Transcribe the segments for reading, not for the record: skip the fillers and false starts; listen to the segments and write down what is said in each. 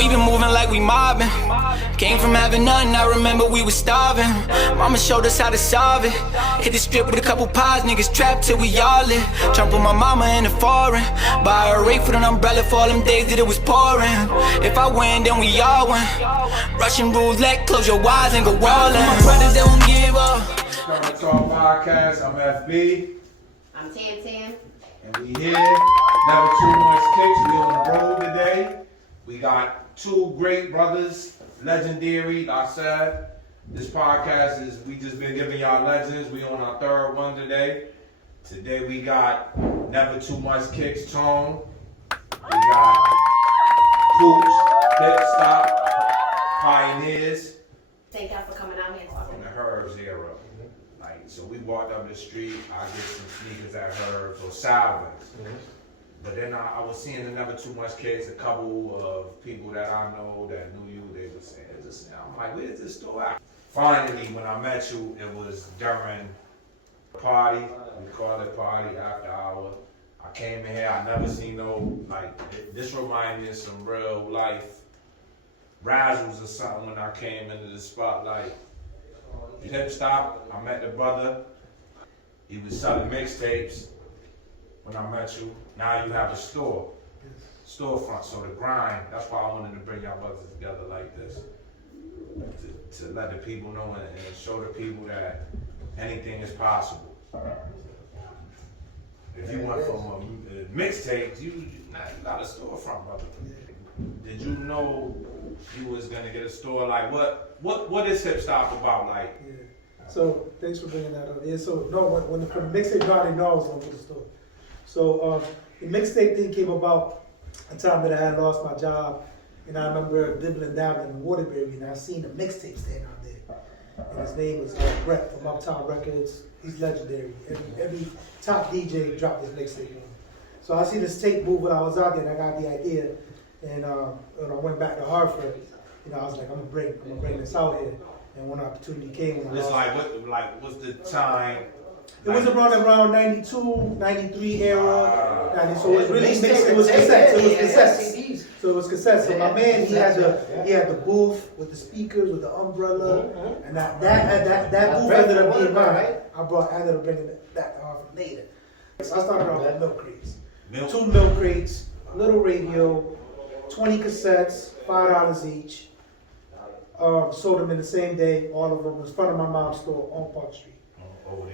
We been moving like we mobbing. Came from having nothing, I remember we was starving. Mama showed us how to solve it. Hit the strip with a couple pies, niggas trapped till we all lit. Tryna put my mama in the foreign. Buy her a rake for an umbrella for all them days that it was pouring. If I win, then we all win. Russian roulette, close your eyes and go all in. My brothers, they won't give up. Welcome to our podcast. I'm FB. I'm Tan. And we here. Never2Muchkicks. We on the road today. We got two great brothers, legendary. Like I said, this podcast is, we just been giving y'all legends. We on our third one today. Today we got Never2Muchkicks, Tone. We got Pooch, Hipstop, Pioneers. Thank y'all for coming out here talking. From the Herbs era. Like, so we walked up the street, I get some sneakers at Herbs or Salvins. But then I was seeing the Never2Muchkicks, a couple of people that I know that knew you, they were saying, I'm like, where's this store at? Finally, when I met you, it was during a party. We called it party after hour. I came in here, I never seen no, like, this reminded me of some real life razzles or something when I came into the spotlight. Hipstop, I met the brother. He was selling mixtapes when I met you. Now you have a storefront. So the grind, that's why I wanted to bring y'all brothers together like this. To let the people know and show the people that anything is possible. If you went from mixtapes, you got a storefront, brother. Did you know you was gonna get a store? Like what is Hipstop about? Like, yeah. So thanks for bringing that up. Yeah. So no, when the mixtape dropped, I know I was gonna get a store. So the mixtape thing came about a time that I had lost my job, and I remember dibbling dabbling in Waterbury, and I seen the mixtape stand out there, and his name was Brett from Uptown Records. He's legendary. Every top DJ dropped his mixtape on. So I see this tape booth when I was out there, and I got the idea. And when I went back to Hartford, I was like, I'm gonna bring this out here. And when opportunity came, when it's what's the time? It was around 92, 93 era. So it was really mixed. It was cassettes. So it was cassettes. So my man, he had the booth with the speakers, with the umbrella, and that booth ended up being mine. I ended up bringing that later. So I started off with milk crates. 2 milk crates, a little radio, 20 cassettes, $5 each. Sold them in the same day. All of them was in front of my mom's store on Park Street.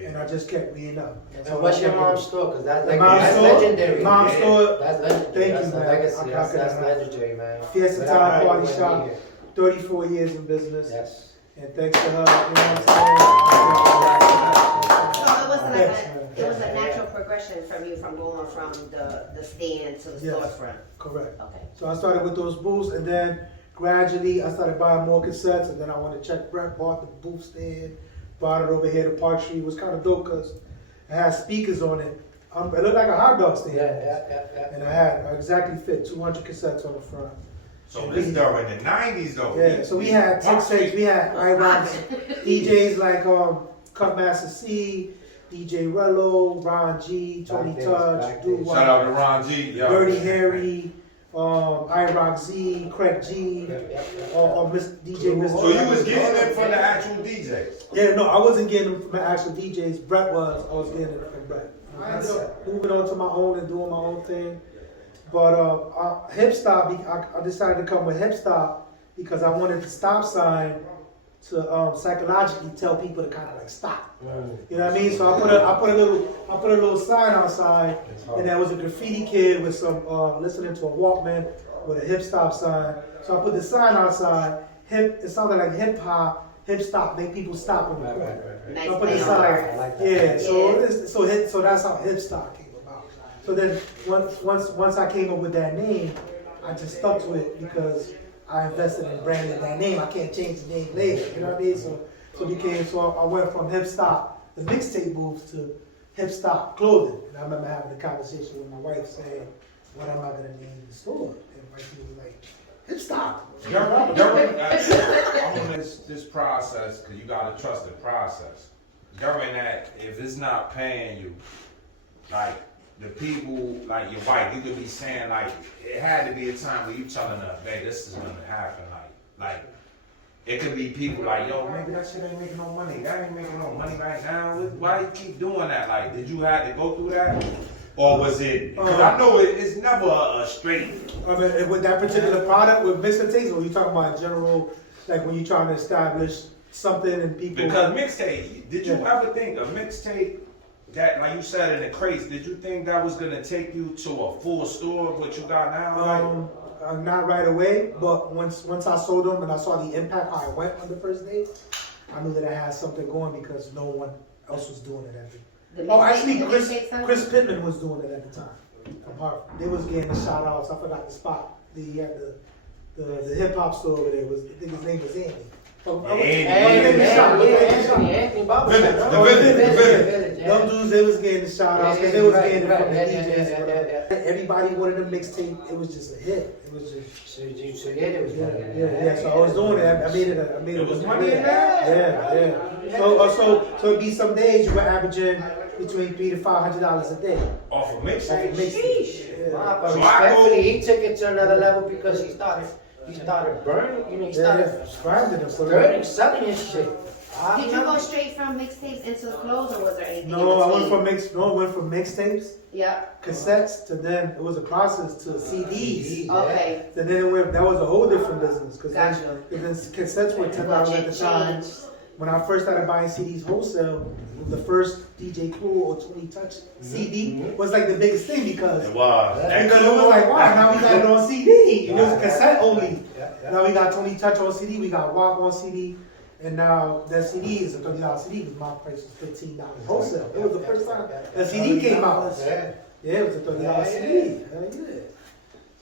And I just kept reading up. And what's your mom's store? Because that's legendary. Mom's store. That's legendary. Thank you, man. Legacy. That's legendary, man. Fiesta Time Party Shop. 34 years in business. Yes. And thanks to her, you know what I'm saying? So it was a natural progression from you from going from the stand to the storefront. Correct. Okay. So I started with those booths, and then gradually I started buying more cassettes, and then I went to check Brett, bought the booth stand, brought it over here to Park Street. It was kind of dope because it had speakers on it. It looked like a hot dog stand. Yeah. And I exactly fit 200 cassettes on the front. So this during the 90s though. Yeah, so we had mixtapes, we had IROCs, DJs like Cutmaster C, DJ Rello, Ron G, Tony Touch, Shout out to Ron G, Dirty Harry, IROC Z, Craig G, or DJ Mr. So you was getting them from the actual DJs? Yeah, no, I wasn't getting them from the actual DJs. Brett was. I was getting it from Brett. I ended up moving on to my own and doing my own thing. But Hipstop, I decided to come with Hipstop because I wanted the stop sign to psychologically tell people to kind of like stop. You know what I mean? So I put a little sign outside, and there was a graffiti kid with some listening to a Walkman with a Hipstop sign. So I put the sign outside. It sounded like hip hop. Hipstop, make people stop in the corner. Nice. So I put the sign. So that's how Hipstop came about. So then once I came up with that name, I just stuck to it because I invested in branding that name. I can't change the name later. You know what I mean? So I went from Hipstop, the mixtape booth, to Hipstop clothing. And I remember having a conversation with my wife saying, "What am I gonna name the store?" And my wife was like, "Hipstop." This process, because you gotta trust the process. During that, if it's not paying you, like the people, like your wife, you could be saying like, it had to be a time where you telling her, hey, this is gonna happen. Like, it could be people like, yo, maybe that shit ain't making no money. That ain't making no money right now. Why you keep doing that? Like, did you have to go through that? Or was it, because I know it's never a straight. I mean, with that particular product, with Mixtapes, or you talking about in general, like when you're trying to establish something and people. Because mixtape, did you ever think a mixtape that, like you said, in the crates, did you think that was gonna take you to a full store, what you got now? Not right away, but once I sold them and I saw the impact how it went on the first day, I knew that I had something going because no one else was doing it at the. Oh, actually, Chris Pittman was doing it at the time from Harvard. They was getting the shout outs. I forgot the spot. He had the hip hop store over there. I think his name was Andy. Them dudes, they was getting the shout outs because they was getting it from the DJs. Everybody wanted a mixtape. It was just a hit. It was just. So it was Yeah. So I was doing it. I made it. It was money in that? Yeah. So it'd be some days you were averaging between $300 to $500 a day. Off of mixtape? Yeah. But respectfully, he took it to another level because he started burning, he started selling his shit. Did you go straight from mixtapes into the clothes, or was there anything No, in I went between? from mixtapes, Yeah. cassettes, to then it was a process to CDs. Okay. And then that was a whole different business because Gotcha. cassettes were $10 at the time. When I first started buying CDs wholesale, the first DJ Clue or 20 Touch CD was like the biggest thing because It was. it was like, wow, now we got it on CD. It was a cassette only. Now we got 20 Touch on CD, we got WAP on CD, and now that CD is a $30 CD because my price was $15 wholesale. It was the first time that CD came out. Yeah, it was a $30 CD. Hell yeah.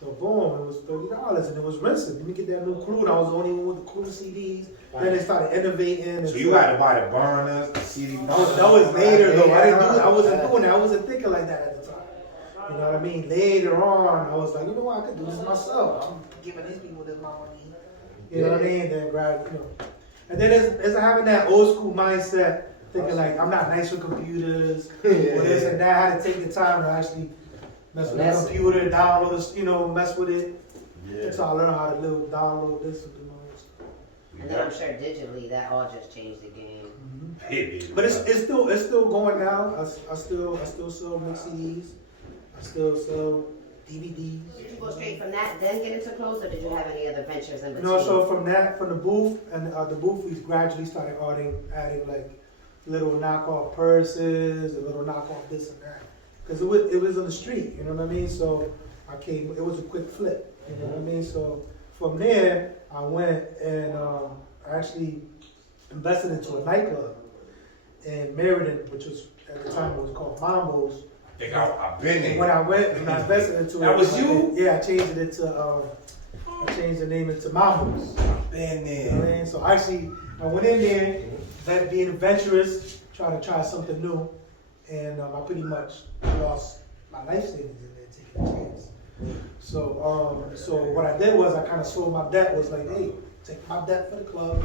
So boom, it was $30 and it was rinsing. Let me get that new Clue, and I was the only one with the Clue CDs. Then they started innovating. So you had to buy the burners, the CD. That was later though. I wasn't doing that. I wasn't thinking like that at the time. You know what I mean? Later on, I was like, you know what, I could do this myself. I'm giving these people this my money. You know what I mean? Then grab, And then it's having that old school mindset, thinking like, I'm not nice with computers, or this and that. I had to take the time to actually mess with the computer, download this, mess with it. Yeah. So I learned how to download this and do all this. And then I'm sure digitally that all just changed the game. Mm-hmm. But it's still going now. I still sell mix CDs. I still sell DVDs. Did you go straight from that, then get into clothes, or did you have any other ventures in between? No, so from the booth and the booth, we gradually started adding like little knockoff purses, a little knockoff this and that, because it was on the street. You know what I mean? So it was a quick flip. You know what I mean? So from there, I went and I actually invested into a nightclub in Meriden, which was at the time it was called Mambo's. I've been there. When I invested into it, that was you? Yeah, I changed the name into Mambo's. I've been there. You know what I mean? So actually, I went in there, being adventurous, trying to try something new, and I pretty much lost my life savings in there taking a chance. So what I did was I kind of sold my debt. Was like, hey, take my debt for the club.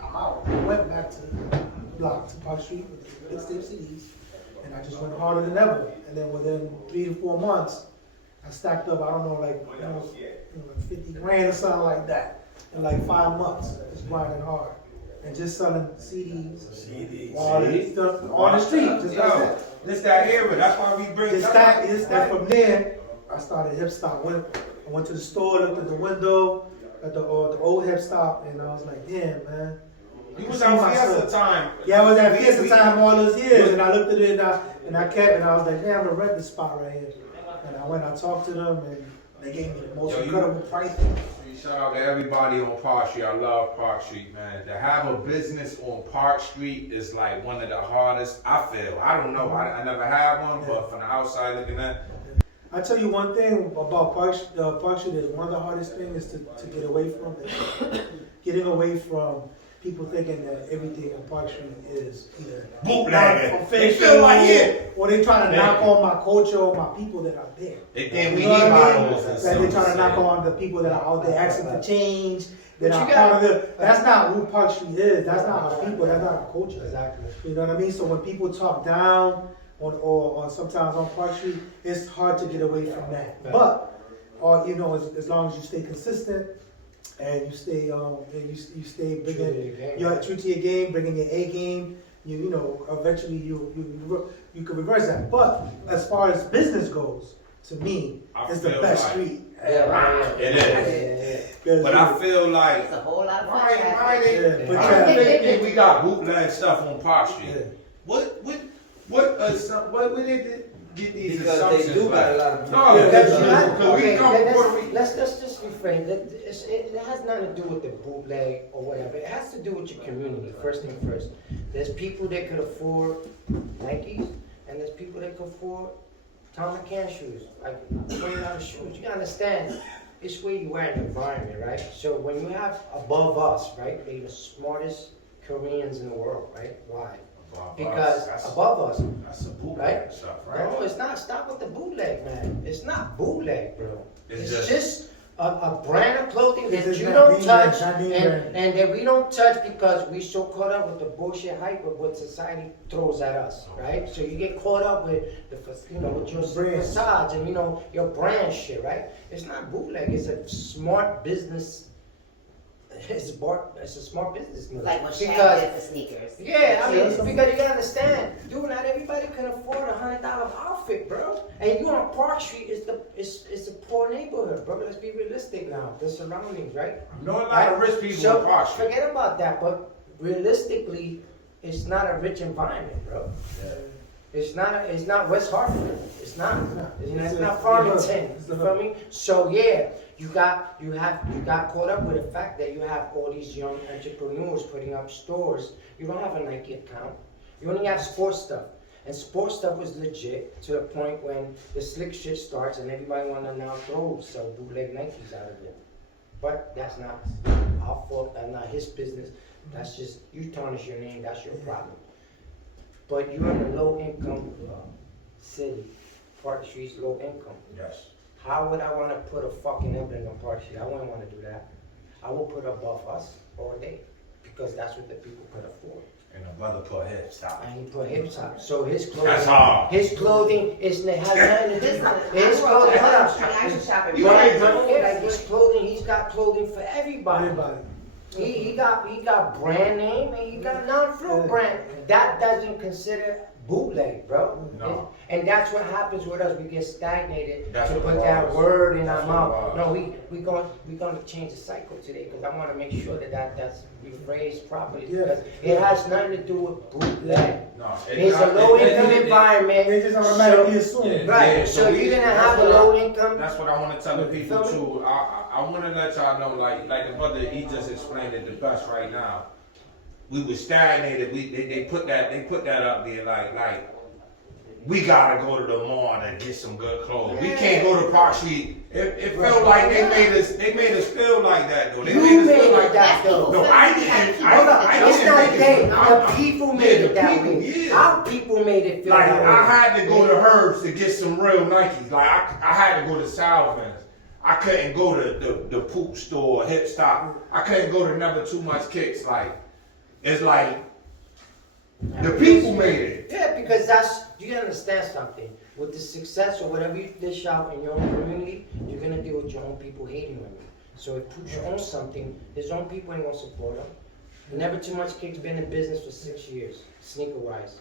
I'm out. I went back to the block to Park Street with the Mixtape CDs, and I just went harder than ever. And then within 3 to 4 months, I stacked up. I don't know, like 50 grand or something like that in like 5 months. Just grinding hard and just selling CDs. On the street. Just like that. This that era. That's why we bring It's that from there. I started Hipstop. I went to the store, looked at the window, at the old Hipstop, and I was like, damn, man. You was on Fiesta time. Yeah, I was at Fiesta time all those years, and I looked at it and I kept it, and I was like, damn, I'm gonna rent this spot right here. And I talked to them, and they gave me the most incredible price. Shout out to everybody on Park Street. I love Park Street, man. To have a business on Park Street is like one of the hardest, I feel. I don't know. I never had one, but from the outside looking at. I tell you one thing about Park Street is one of the hardest things to get away from. Getting away from people thinking that everything on Park Street is either bootleg. They feel like it, or they trying to knock on my culture or my people that are there. They think we They're trying to knock on the people that are out there asking to change. That are part of the. That's not who Park Street is. That's not our people. That's not our culture. Exactly. You know what I mean? So when people talk down or sometimes on Park Street, it's hard to get away from that. Right. But, you know, as long as you stay consistent and you stay, you stay True to your bringing, game. you're true to your game, bringing your A game. You know, eventually you can reverse that. But as far as business goes, to me, I it's the feel best like- street. Yeah, right, It is. 'Cause But I feel like, It's a whole lot of foot why traffic. they, Yeah, but I don't yeah. think we got bootleg stuff on Park Street. Yeah. What where they get these Because assumptions? they do got a like? lot of No, Yeah, That's yeah, not- because we okay, come from let's just refrain. It has nothing to do with the bootleg or whatever. It has to do with your community, first thing first. There's people that could afford Nikes, and there's people that could afford Tom McCann shoes, like $20 shoes. You gotta understand, it's where you are in the environment, right? So when you have above us, right, they're the smartest Koreans in the world, right? Why? Above Because us, above us, that's a bootleg right? stuff, right? No, it's not. Stop with the bootleg, man. It's not bootleg, bro. It's It's just- just a brand of clothing It's that just you not don't being touch, brand, not being brand. and that we don't touch because we so caught up with the bullshit hype of what society throws at us, right? So you get caught up with with your Brands. facades and your brand shit, right? It's not bootleg. It's a smart business. It's a smart business move. Like what Shaq Because did for sneakers. yeah, I mean, Yeah. because you gotta understand, dude, not everybody can afford $100 outfit, bro. And you on Park Street is a poor neighborhood, bro. Let's be realistic now. The surroundings, right? I know a lot of rich people So in Park Street. forget about that, but realistically, it's not a rich environment, bro. It's not West Hartford. It's not. It's not Farmington. You feel me? So yeah, you got caught up with the fact that you have all these young entrepreneurs putting up stores. You don't have a Nike account. You only have sports stuff. And sports stuff was legit to the point when the slick shit starts and everybody wanna now sell bootleg Nikes out of it. But that's not our fault, that's not his business. That's just, you tarnish your name, that's your problem. But you're in a low income city. Park Street's low income. Yes. How would I wanna put a fucking emblem on Park Street? I wouldn't wanna do that. I will put above us all day, because that's what the people could afford. And a brother put Hipstop. And he put Hipstop, so his clothing. That's hard. His clothing has nothing to do. Listen, His I grew up clothing, in hold Elm up. Street. I used to shop at You Ross. ain't Like his clothing, he's got clothing for everybody. Everybody. He got brand name and he got non-fruit Yeah. brand. That doesn't consider bootleg, bro. No. And that's what happens with us. We get stagnated That's to what put it that was. word in That's our what it mouth. was. No, we gonna change the cycle today because I want to make sure that's rephrased properly Yeah. because it has nothing to do with bootleg. No, It's a low income environment. They just automatically Yeah. assume. Right. Yeah, So we- you're gonna that's have a what low I- income. That's what I want to tell the people Feel me? too. I want to let y'all know, like the brother, he just explained it the best right now. We were stagnated. They put that up there like we gotta go to the mall and get some good clothes. We can't go to Park Street. It felt like they made us feel like that though. They You made us made feel it like that that. though. No, I didn't. Hold up, I it's didn't not make they. it. The people made it that people, way. yeah. Our people made it feel Like that way. I had to go to Herbs to get some real Nikes. Like I had to go to Salvins. I couldn't go to the Poop Store, Hipstop. I couldn't go to Never2Muchkicks. Like it's like the people made it. Yeah, because you gotta understand something. With the success or whatever you dish out in your own community, you're gonna deal with your own people hating on you. So if Pooch owns something, his own people ain't gonna support him. Never2Muchkicks been in business for 6 years, sneaker wise.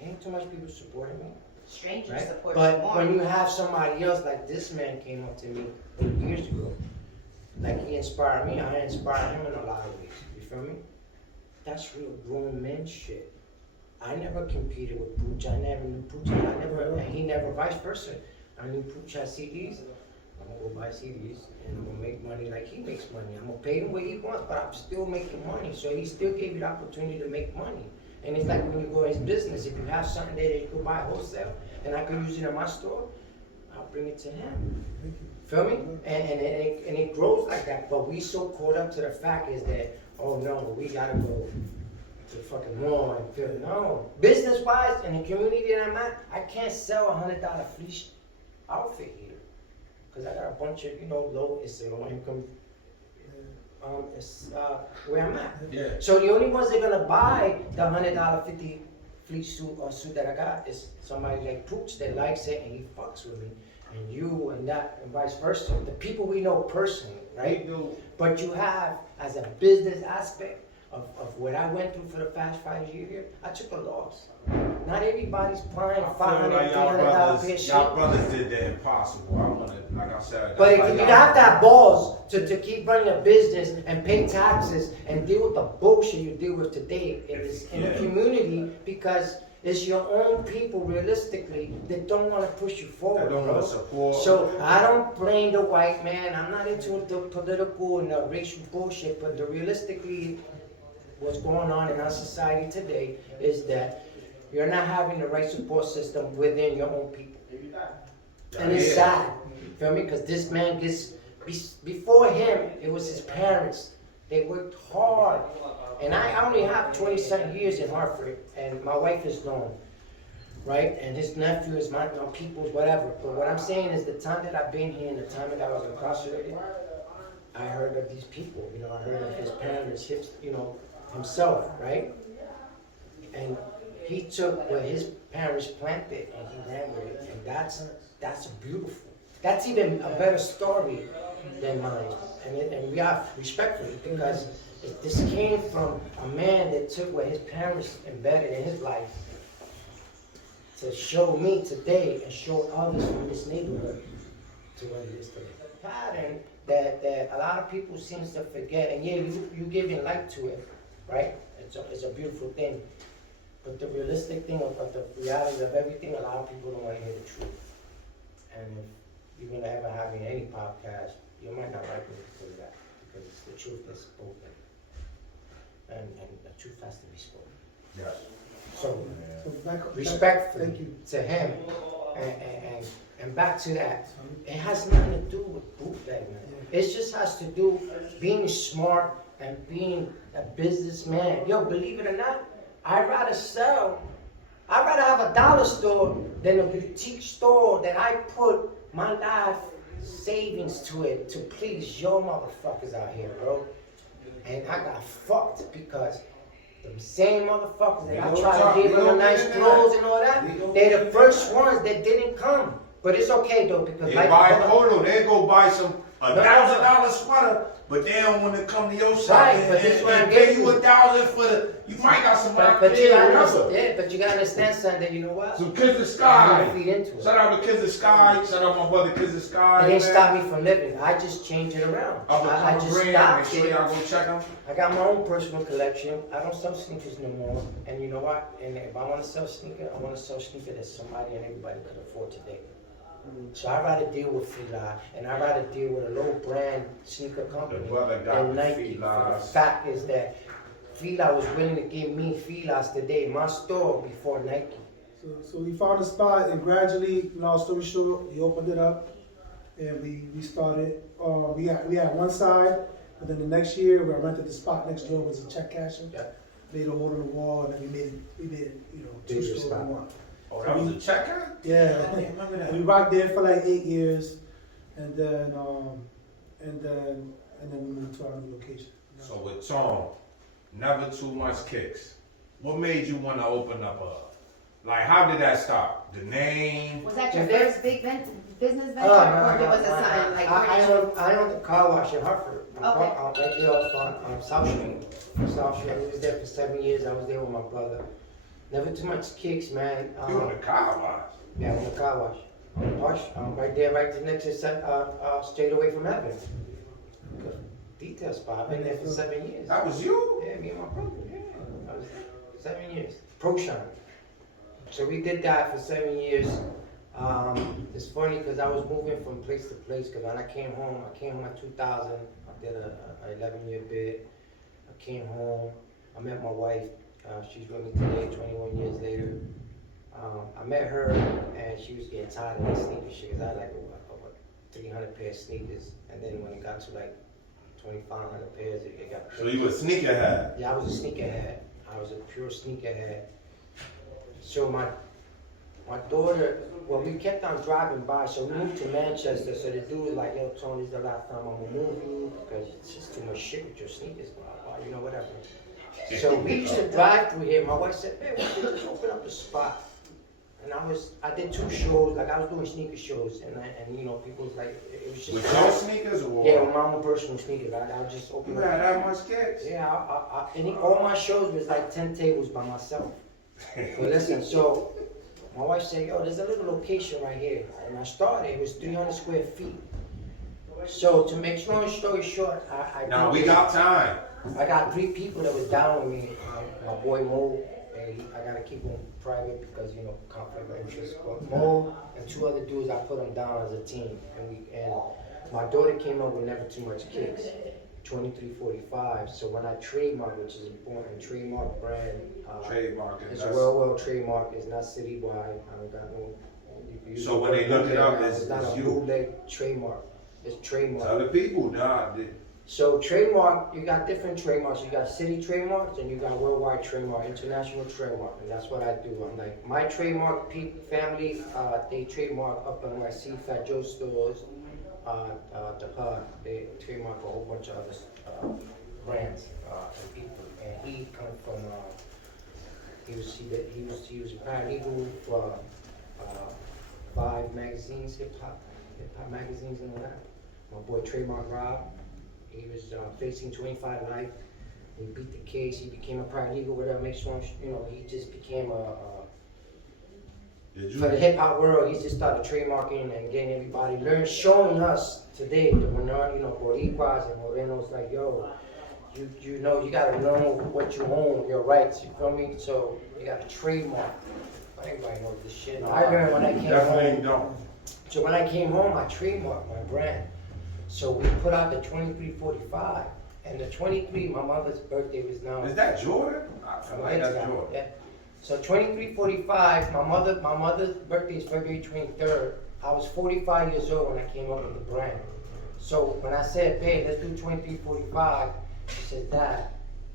Ain't too much people supporting me. Strangers Right? support you But more. when you have somebody else, like this man came up to me 8 years ago, like he inspired me, I inspired him in a lot of ways. You feel me? That's real grown men shit. I never competed with Pooch. I never knew Pooch. And he never vice versa. I knew Pooch had CDs. I'm gonna go buy CDs and I'm gonna make money like he makes money. I'm gonna pay him what he wants, but I'm still making money. So he still gave you the opportunity to make money. And it's like when you go in his business, if you have something there that you could buy wholesale and I could use it in my store, I'll bring it to him. Feel me? And it grows like that. But we so caught up to the fact is that, oh no, we gotta go to the fucking mall and feel no. Business wise, in the community that I'm at, I can't sell $100 fleece outfit here. Cause I got a bunch of, it's a low income, it's where I'm at. Yeah. So the only ones that are gonna buy the $100 50 fleece suit or suit that I got is somebody like Pooch that likes it and he fucks with me. And you and that and vice versa. The people we know personally, right? But you have, as a business aspect of what I went through for the past 5 years here, I took a loss. Not everybody's buying $500, $300 pair shit. Y'all brothers did the impossible. I wanna, like I said. But if you have to have balls to keep running a business and pay taxes and deal with the bullshit you deal with today in the community, because it's your own people, realistically, that don't want to push you forward, They don't bro. want to support. So I don't blame the white man. I'm not into the political and the racial bullshit, but realistically, what's going on in our society today is that you're not having the right support system within your own people. And it's sad, you feel me? Because this man gets, before him, it was his parents. They worked hard. And I only have 20-something years in Hartford, and my wife is known, right? And his nephew is my people's, whatever. But what I'm saying is the time that I've been here and the time that I was incarcerated, I heard of these people, you know, I heard of his parents, you know, himself, right? And he took what his parents planted and he ran with it. And that's beautiful. That's even a better story than mine. And we have respect for it because this came from a man that took what his parents embedded in his life to show me today and show others from this neighborhood to what it is today. A pattern that a lot of people seems to forget, and yeah, you giving light to it, right? It's a beautiful thing. But the realistic thing of the reality of everything, a lot of people don't want to hear the truth. And if you're gonna ever have any podcast, you might not like me because of that, because the truth is spoken. And the truth has to be spoken. Yes. So, back respectfully thank you. to him, and back to that, it has nothing to do with bootleg, man. It just has to do being smart and being a businessman. Yo, believe it or not, I'd rather have a dollar store than a boutique store that I put my life savings to it to please your motherfuckers out here, bro. And I got fucked because the same motherfuckers that I tried to give them nice clothes and all that, they're the first ones that didn't come. But it's okay though, because They buy polo, they go buy some $1,000 sweater, but they don't want to come to your side Right, but this is what I'm and pay getting you to. $1,000 for the. You might got some But kids you or gotta whatever. understand, but you gotta understand something that you know what? Some Kids of You Sky. feed into it. Shout out to Kids of Sky. Shout out my brother Kids of Sky. It didn't man. stop me from living. I just changed it around. I just Make stopped sure it. y'all go check them. I got my own personal collection. I don't sell sneakers no more. And you know what? And if I want to sell sneaker, I want to sell sneaker that somebody and everybody could afford today. So I'd rather deal with Fila, and I'd rather deal with a low brand sneaker company The brother got than the Nike. Filas. The fact is that Fila was willing to give me Filas today, my store, before Nike. So we found a spot, and gradually, long story short, we opened it up, and we started. We had one side, and then the next year we rented the spot next door was a check casher. Yeah. Made a hole in the wall, and then we made it, two Bigger stores spot. in one. Oh, that was a checker? Yeah, I didn't remember that. we rocked there for like 8 years, and then we moved to our new location. So with Tom, Never2Muchkicks. What made you want to open up a? Like, how did that start? The name. Was that your Is it? first big business venture, No, or was it something like? I own the car wash in Hartford. Okay. Right there off on South Street. South Street. I was there for 7 years. I was there with my brother. Never2Muchkicks, man. You on the car wash. Yeah, on the car wash. Right there, right next to straight away from heaven. Good detail spot. I've been there for 7 years. That was you? Yeah, me and my brother. Yeah, I was 7 years. Pro Shine. So we did that for 7 years. It's funny because I was moving from place to place. Because when I came home in 2000. I did a 11-year bid. I came home. I met my wife. She's with me today, 21 years later. I met her and she was getting tired of the sneaker shit. Cause I had like over 300 pairs of sneakers. And then when it got to like 2,500 pairs, it got So you a sneakerhead? Yeah, I was a sneakerhead. I was a pure sneakerhead. So my daughter, well, we kept on driving by, so we moved to Manchester. So the dude was like, yo, Tony, this is the last time I'm gonna move you because it's just too much shit with your sneakers, blah, blah, whatever. So we used to drive through here. My wife said, "Hey, we should just open up a spot." And I did 2 shows. Like I was doing sneaker shows, and you know, people was like, it was just. With your sneakers or? Yeah, with my own personal sneakers. I would just open You up. had that much kicks? Yeah, all my shows was like 10 tables by myself. But listen, so my wife said, "Yo, there's a little location right here," and I started. It was 300 square feet. So to make long story short, Now we got time. I got 3 people that was down with me. My boy Mo, and I gotta keep him private because you know conflict of interest. But Mo and 2 other dudes, I put them down as a team, and my daughter came up with Never2Muchkicks, 2345. So when I trademark, which is important, trademark brand. Trademark. It's a well trademark. It's not citywide. I don't got no. So when they look it up, it's not a you. bootleg trademark. It's trademark. Tell the people, nah. So trademark, you got different trademarks. You got city trademarks and you got worldwide trademark, international trademark, and that's what I do. I'm like my trademark family. They trademark up in my Fat Joe stores. The Hub. They trademark a whole bunch of other brands and people. And he come from. He was a paralegal for 5 magazines, hip hop magazines and all that. My boy Trademark Rob, he was facing 25 life. We beat the case. He became a paralegal, whatever. Make sure you know he just became for the hip hop world. He just started trademarking and getting everybody learn, showing us today the Boricuas and Morenos like, yo, you know you gotta know what you own, your rights. You feel me? So you gotta trademark. Everybody knows this shit. I learned when I came home. Don't. So when I came home, I trademarked my brand. So we put out the 2345, and the 23. My mother's birthday was now. Is that Jordan? I feel like that's Jordan. Yeah. So 2345. My mother's birthday is February 23rd. I was 45 years old when I came up with the brand. So when I said, "Babe, let's do 2345," she said, "Dad,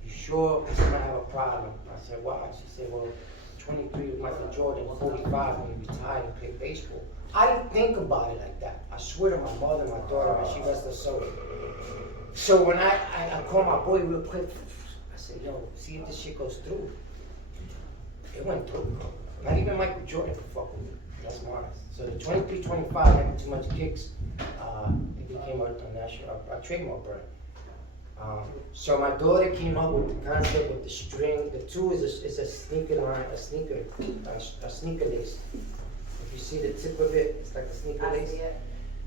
you sure it's gonna have a problem?" I said, "Why?" She said, "Well, 23 was Michael Jordan, 45 when he retired and played baseball." I didn't think about it like that. I swear to my mother, my daughter, and she rest her soul. So when I called my boy real quick, I said, "Yo, see if this shit goes through." It went through. Not even Michael Jordan could fuck with me. That's honest. So the 2325 Never2Muchkicks, it became a trademark brand. So my daughter came up with the concept with the string. The 2 is a sneaker line, a sneaker lace. If you see the tip of it, it's like a sneaker lace.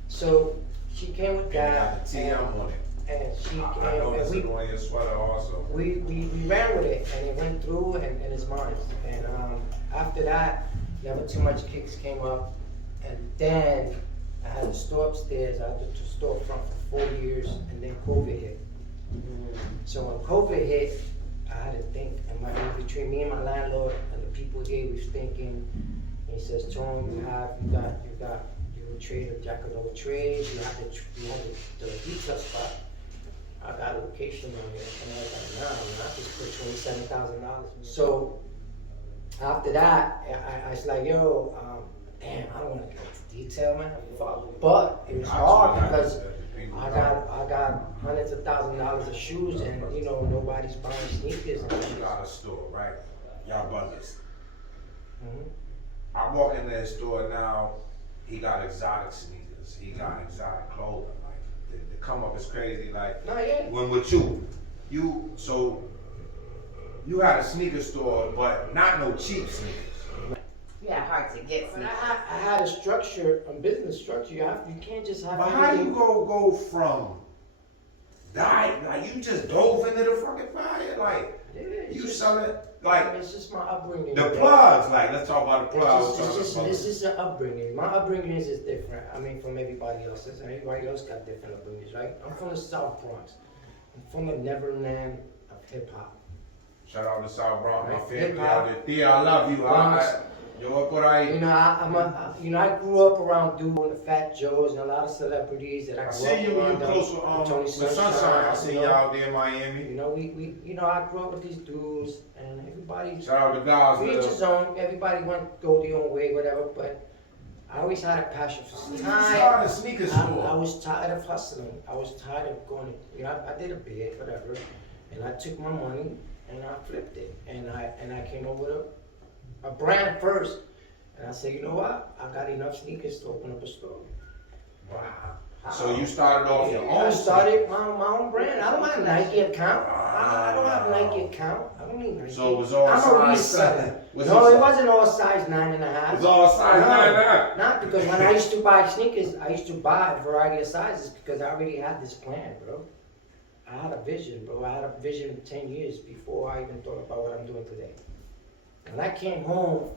So she came with that. And it got the TM on it. And she I came, noticed and it on your sweater also. we ran with it, and it went through, and it's mine. And after that, Never2Muchkicks came up, and then I had a store upstairs. I had the storefront for 4 years, and then COVID hit. So when COVID hit, I had to think. And between me and my landlord and the people here, we was thinking. And he says, "Tone, you a trader, jack of all trades. You have the retail spot. I got a location on here." And I was like, "Nah, I just put $27,000." So after that, I was like, "Yo, damn, I don't want to go into detail, man. Fuck." But it was hard because I got hundreds of $1,000s of shoes, and you know nobody's buying sneakers. You got a store, right? Y'all brothers. Mm-hmm. I walk in that store now. He got exotic sneakers. He got exotic clothing. Like the come up is crazy. Like Not yet. when with you had a sneaker store, but not no cheap sneakers. Yeah, hard to get But sneakers. I had a structure, a business structure. You can't just have. But how you go from that? Like you just dove into the fucking fire. Like you selling like It's just my upbringing. the plugs. Like let's talk about the plugs. This is an upbringing. My upbringing is different. I mean, from everybody else's, and everybody else got different upbringings, right? I'm from the South Bronx. I'm from the Neverland of hip hop. Shout out to South Bronx, my Right. family Hip-hop. out there. Thea, I love you. Bronx. Yo, por ahí. You know, I grew up around doing the Fat Joes and a lot of celebrities that I I grew see up you when around. you close Tony with Sunshine. I see you you know. out there in Miami. You know, I grew up with these dudes, and everybody. Shout out to guys. To each his own. Everybody go their own way, whatever. But I always had a passion for You sneakers. started a sneaker I store. was tired of hustling. I was tired of going. I did a bid, whatever, and I took my money and I flipped it, and I came up with a brand first, and I said, you know what? I got enough sneakers to open up a store. Wow. So you started off your I own. started my own brand. I don't have Nike account. I don't have Nike account. I don't need Nike. So it was all I'm a size reseller. Was No, it it wasn't all size 9.5. It was all size 9.5. Not because when I used to buy sneakers, I used to buy a variety of sizes because I already had this plan, bro. I had a vision, bro. I had a vision 10 years before I even thought about what I'm doing today. When I came home,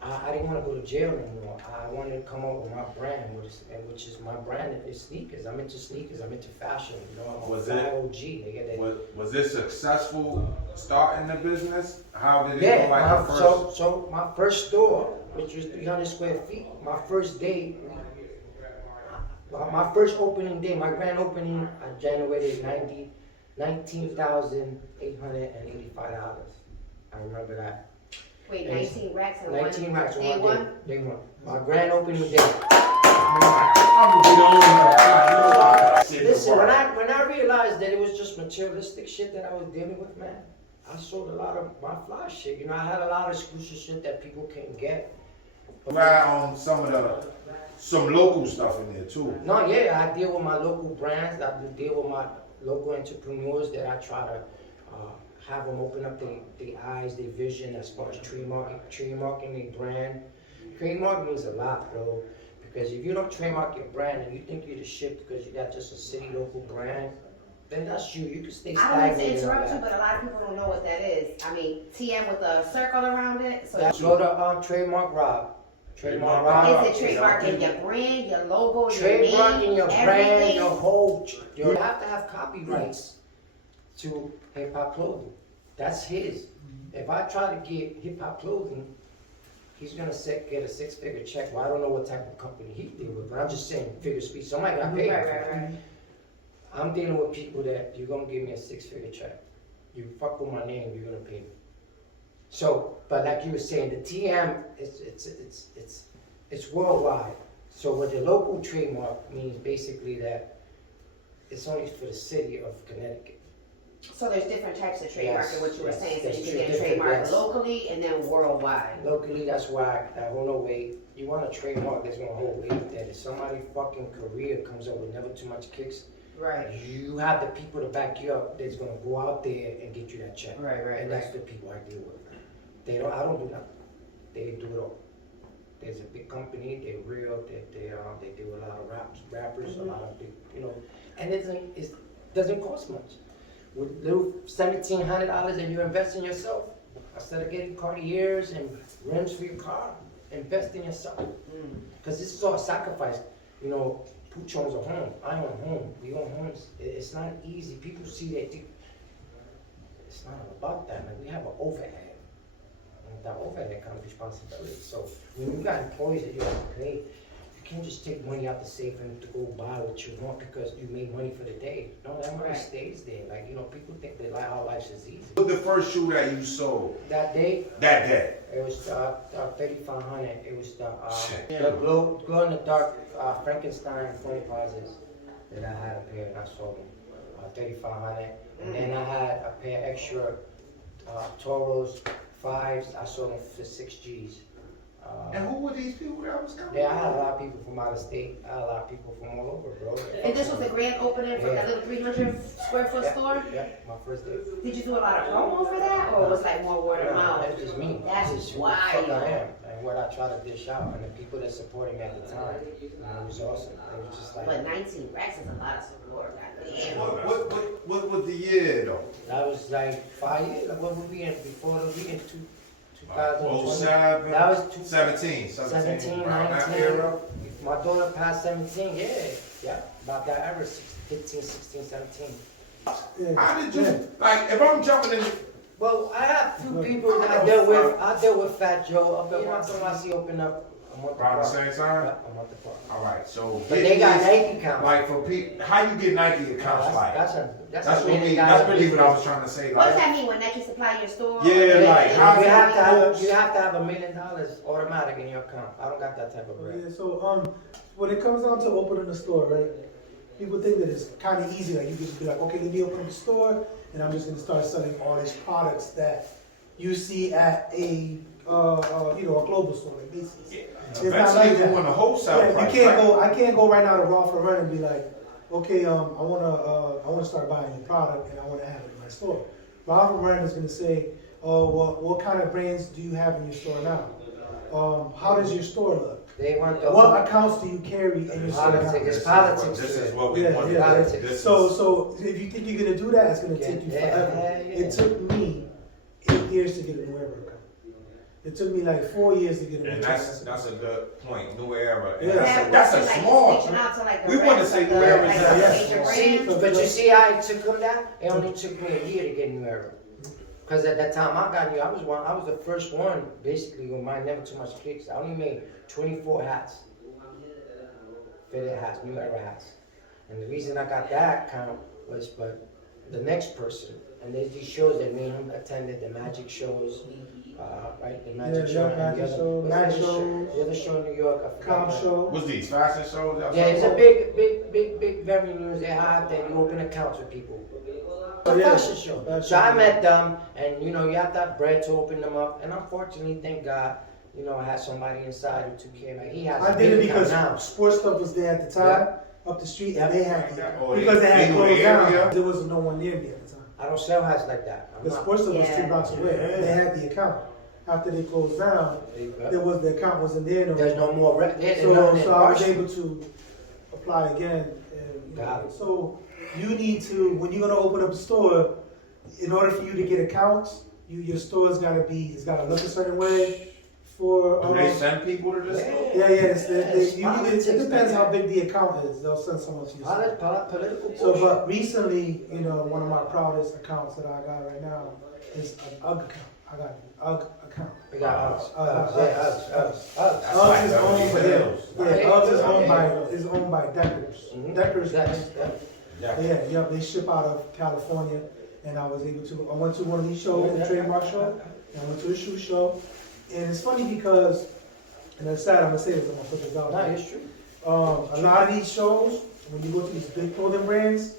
I didn't want to go to jail anymore. I wanted to come up with my brand, which is my brand is sneakers. I'm into sneakers. I'm into fashion. You know, I'm Was a it- OG. Nigga. Was it successful starting the business? How did it Yeah, go like the first? so my first store, which was 300 square feet, my first day, my first opening day, my grand opening, I generated $19,885. I remember that. Wait, 19 racks and 19 racks on day one one? day. Day one. My grand opening day. Listen, when I realized that it was just materialistic shit that I was dealing with, man, I sold a lot of my fly shit. You know, I had a lot of exclusive shit that people couldn't get. On some local stuff in there too. No, yeah, I deal with my local brands. I do deal with my local entrepreneurs that I try to have them open up their eyes, their vision as far as trademarking their brand. Trademark means a lot, bro. Because if you don't trademark your brand and you think you're the shit because you got just a city local brand, then that's you. You can stay I don't mean to stagnated on interrupt you, that. but a lot of people don't know what that is. I mean, TM with a circle around it. So Go to Trademark Rob. Trademark Rob. is it trademarking your brand, your logo, your name, Trademarking your brand, everything? your whole. You have to have copyrights to hip hop clothing. That's his. If I try to get hip hop clothing, he's gonna get a 6-figure check. Well, I don't know what type of company he deal with, but I'm just saying figure speech. Somebody got paid. Right. I'm dealing with people that you're gonna give me a 6-figure check. You fuck with my name, you're gonna pay me. So, but like you were saying, the TM it's worldwide. So what the local trademark means basically that it's only for the city of Connecticut. So there's different types of trademarking, what you were Yes, saying. So yes, you there's can get a different- trademark yes. locally and then worldwide. Locally, that's why I hold no weight. You want a trademark that's gonna hold weight. That if somebody fucking Korea comes up with Never2Muchkicks, Right. you have the people to back you up that's gonna go out there and get you that check. Right. And that's the people I deal with. I don't do nothing. They do it all. There's a big company, they're real, they do a lot of rappers, a lot of big, you know, and it doesn't cost much. With little $1,700 and you invest in yourself, instead of getting Cartiers and rims for your car, invest in yourself. Because this is all sacrifice. You know, Pooch owns a home, I own a home, we own homes. It's not easy. People see that, it's not about that, man. We have an overhead. And that overhead comes with responsibility. So when you got employees that you have to pay, you can't just take money out the safe and to go buy what you want because you made money for the day. No, that money Right. stays there. Like, you know, people think that our life is easy. What was the first shoe that you sold That day, that day? it was 3,500. It was Shit. the glow in the dark Frankenstein 20 posits that I had a pair and I sold them 3,500. And then I had a pair extra Toros 5s. I sold them for 6 G's. And who were these people that was coming? Yeah, I had a lot of people from out of state. I had a lot of people from all over, bro. And this was the grand opening for that little 300 square foot store? Yeah, my first day. Did you do a lot of promo for that, or was like more word of mouth? That's just me. That's This is who the fuck wild. I am and what I try to dish out, and the people that supported me at the time. You know, it was awesome. It was just like But 19 racks is a lot of support. Goddamn. What was the year though? that was like 5 years. Like what were we in before? We in 2020. 07, That was 17, 17, around that 19. era. My daughter passed 17. Yeah, about that era, 15, 16, 17. Yeah. How did you, like, if I'm jumping in, Well, I have few people that I dealt with. I dealt with Fat Joe. Up at once in a while, he opened up a month around the apart. same time? Yeah, a month apart. Alright, so. But they got Nike accounts. Like, for people, how you get Nike accounts, like? That's That's really what I was trying to say, What does like. that mean when Nike supply your store? Yeah, like, how you have do to have $1 million automatic in your account. I don't got that type of bread. Yeah, so when it comes down to opening a store, right? People think that it's kind of easy, like you can just be like, okay, let me open up a store, and I'm just gonna start selling all these products that you see at a, a global store like Macy's. It's not Eventually, like you that. want a wholesale Yeah, price. you can't right? go. I can't go right now to Ralph Lauren and be like, okay, I wanna start buying your product and I wanna have it in my store. Ralph Lauren is gonna say, oh, well, what kind of brands do you have in your store now? How does your store look? They want the What accounts do you carry in your store now? politics. It's politics. This to is it. what we Yeah, want. yeah. This So, is- so if you think you're gonna do that, it's gonna Yeah, take you yeah, forever. yeah. It took me 8 years to get a New Era account. It took me like 4 years to get a New And Era that's account. a good point. New era. And Yeah. That's a Like, small. reaching out to, like, the We want to rest say of New the, Era. like, Yeah, the yeah. major See, brands. but you see how it took them that? It only took me a year to get New Era. Because at that time I got New Era, I was the first one, basically, with my Never2Muchkicks. I only made 24 hats. Fitted hats, New Era hats. And the reason I got that count was, but the next person, and there's these shows that me and him attended, the magic shows, right? The magic show. yeah, and the magic other- show, what's night the other shows, The other show in New York, I forgot. Comp show. What's these fashion shows? Yeah, it's a big venues they have that you open accounts with people. Oh, A yeah. fashion show. Fashion So I show. met them, and you have to have bread to open them up. And unfortunately, thank God, I had somebody inside who took care of it. He has I a did it big account because now. sports stuff was there at the time, up the street, and they had Oh, because they they had knew the closed down. area? There was no one near me at the time. I don't sell hats like that. I'm The not. sports stuff was Yeah. 2 blocks away. Yeah. They had the account. After they closed down, the account wasn't there no There's more. no more rep. So I was able to apply again. And, Got it. So you need to, when you're gonna open up a store, in order for you to get accounts, your store's it's gotta look a certain way. For Do they send people to this? yeah, It's it depends how politics, big the account is. They'll send someone to you. Political So, bullshit. but recently, one of my proudest accounts that I got right now is an UGG account. I got an UGG account. We got us. Uggs. Us. That's UGG like is Beverly owned by Hills. UGG is owned by Deckers. Mhm. Deckers. Yeah. Yeah, they ship out of California, and I went to one of these shows, the Trademarks show, and I went to the shoe show, and it's funny because, and it's sad, I'm gonna say this, I'm gonna put this out No, there. it's true. A lot of these shows, when you go to these big clothing brands,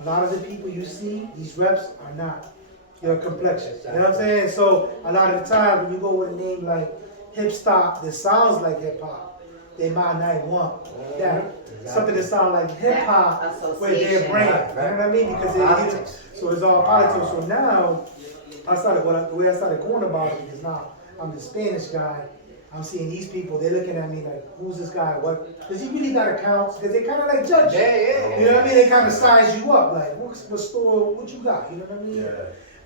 a lot of the people you see, these reps are not your complexion. You know what I'm saying? So a lot of the time when you go with a name like Hipstop that sounds like hip hop, they might not want that. Something that sounds like hip hop That with their association. brand. You know what I mean? Because Politics. so it's all politics. So now the way I started going about it is now I'm the Spanish guy. I'm seeing these people, they're looking at me like, who's this guy? What? Does he really got accounts? Because they kind of like judge you. Yeah. You know what I mean? They kind of size you up, like, what store, what you got? You know what I mean? Yeah.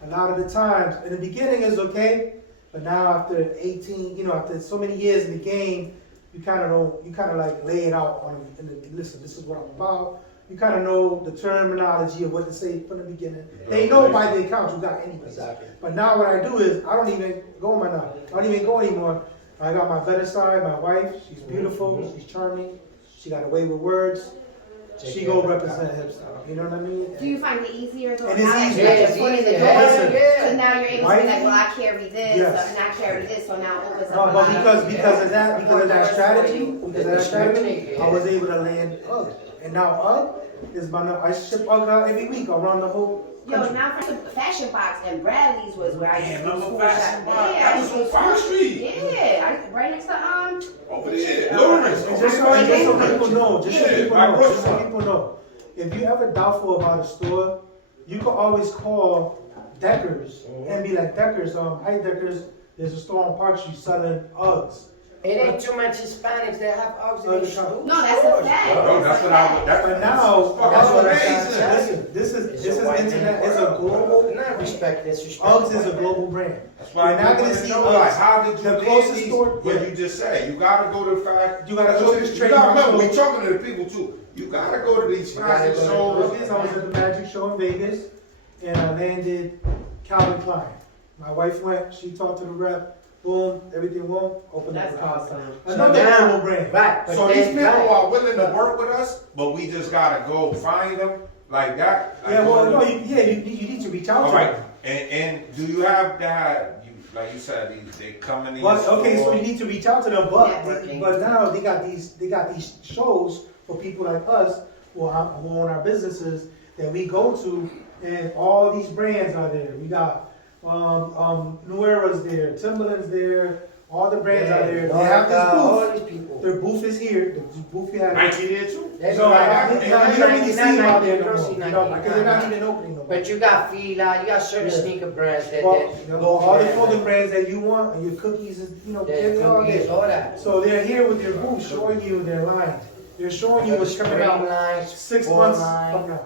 A lot of the times, in the beginning it's okay, but now after 18, after so many years in the game, you kind of like lay it out on them, and listen, this is what I'm about. You kind of know the terminology of what to say from the beginning. They know by the account you got anyways. Exactly. But now what I do is, I don't even go on my now. I don't even go anymore. I got my better side, my wife, she's beautiful, she's charming, she got a way with words. She go represent Hipstop, you know what I mean? Do you find it easier though? And it's now that easier. you put your foot in the door, Listen. so now you're able to Why- be like, well, I carry this, Yes. and I carry this, so now it opens up. No, a but lot because of that doors strategy, for you. I was able to land UGG. And now UGG is I ship UGG out every week around the whole Yo, country. now for Fashion Box and Bradley's was where I used to do remember school Fashion shop. Box? Yeah, That I was used to on do Park school- Street. Yeah, right next to Over there. Lawrence. And just so people know, Yeah, just so people know, if you ever doubtful about a store, you can always call Deckers and be like, Deckers, hi Deckers, there's a store on Park Street selling UGGs. It ain't too much Hispanics that have Uggs in their shoes. No, that's a fact. No, that's what I. But now, that's what I'm amazing. saying. Listen, this is a white internet. man It's a global. Not respect, disrespect. UGG is a global brand. That's why You're I not want gonna to see know, like, UGGs. how did you The land closest these? store- What yeah. you just said. You gotta go to the fact. You gotta go to this You gotta trademark remember, we show. talking to the people too. You gotta go to these fashion gotta shows. go to I was at the Magic Show in Vegas, and I landed Calvin Klein. My wife went. She talked to the rep. Boom, everything won. Opened up That's the Calvin awesome. Klein. So Another now- global brand. Right, but So then, these people right. are willing to work with us, but we just gotta go find them like that. Like, Yeah, well, go no, to- you need to reach out All to right, them. and do you have that? You like you said, they come in. But okay, so you need to reach out to them. Networking. But now they got these shows for people like us who own our businesses that we go to, and all these brands are there. We got New Era's there, Timberland's there, all the brands are there. They have this all booth. these people. Their booth is here. The booth you have. Nike there too. There's No, Nike. you don't really see them out there You no don't more. see You Nike. know, because they're not even opening no more. But you got Fila, you got certain Yeah. sneaker brands that Well, go all the clothing brands that you want, and your cookies, and they're all cookies, there. all that. So they're here with their booth, showing you their line. They're showing you what's coming out Spring lines, 6 fall months line. from now.